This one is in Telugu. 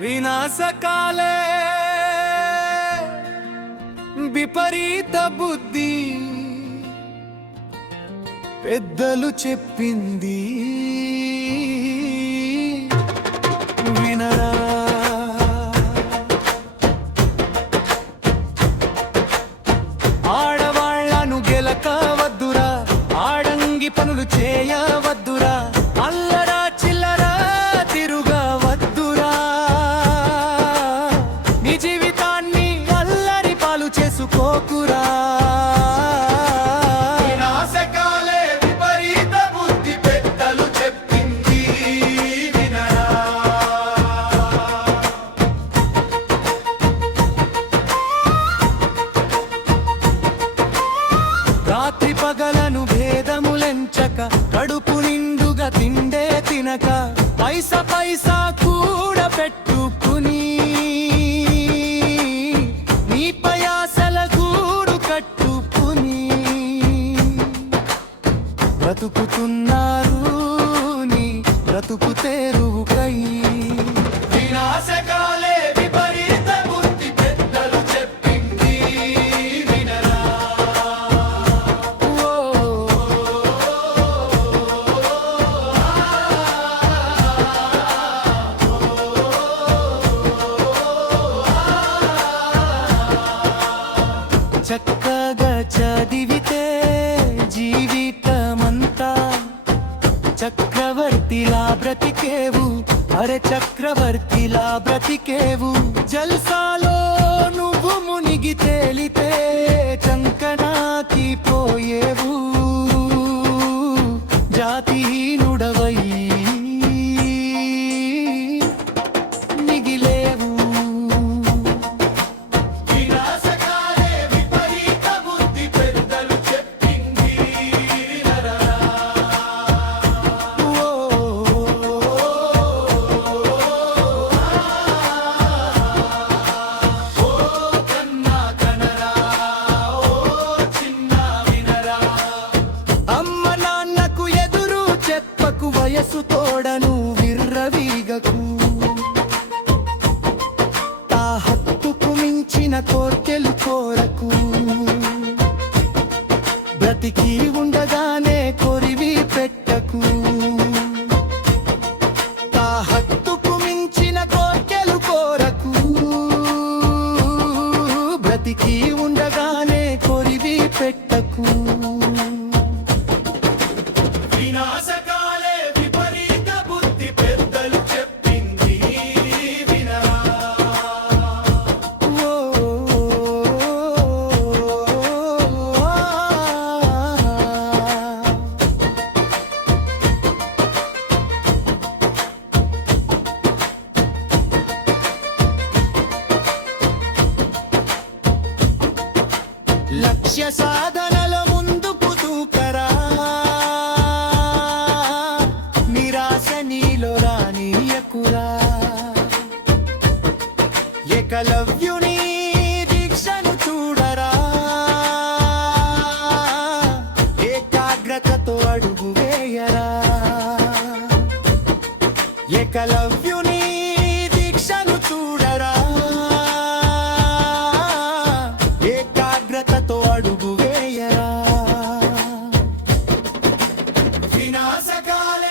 వినాశకాలే విపరీత బుద్ధి పెద్దలు చెప్పింది వినరా. ఆడవాళ్లను గెలక వద్దురా, ఆడంగి పనులు చేయవద్దురా, అల్లరా చిల్లరా తిరుగవద్దురా, నీ జీవితాన్ని అల్లరి పాలు చేసుకోకురా. రాత్రి పగలను భేదములెంచక, కడుపు నిండుగా తిండే తినక, పైసా పైసా కూడా పెట్టుకుని నీ పయాసల గూడు కట్టుకుని బ్రతుకుతున్నారు నీ బ్రతుకు తెరువుకై. వినాశకాలే విపరీత బుద్ధి పెద్దలు చెప్పింది వినరా. చక్కగా చదివితే జీవితమంతా చక్రవర్తిలా బ్రతికేవు, అరే చక్రవర్తిలా బ్రతికేవు. జల్సాలో నువ్వు మునిగి తేలితే చంకనాకి పోయేవు, జాతిహీనుడవై మిగిలేవు. వయసు తోడను విర్రవీగకు, తా హత్తుకు మించిన కోర్కెలు కోరకు, బ్రతికి ఉండగానే కొరివి పెట్టకు, తా హత్తుకు మించిన కోర్కెలు కోరకు, బ్రతికి ఉండగానే కొరివి పెట్టకు. లక్ష్య సాధనల ముందుకు దూకరా, నిరాశ నీలో రానీయకురా. ఏకలవ్యుని దీక్షను చూడరా, ఏకాగ్రతతో అడుగు వేయరా. ఏకలవ్యుని దీక్షను చూడరా, ఏకాగ్రతతో అడుగు వేయరా. వినాశకాల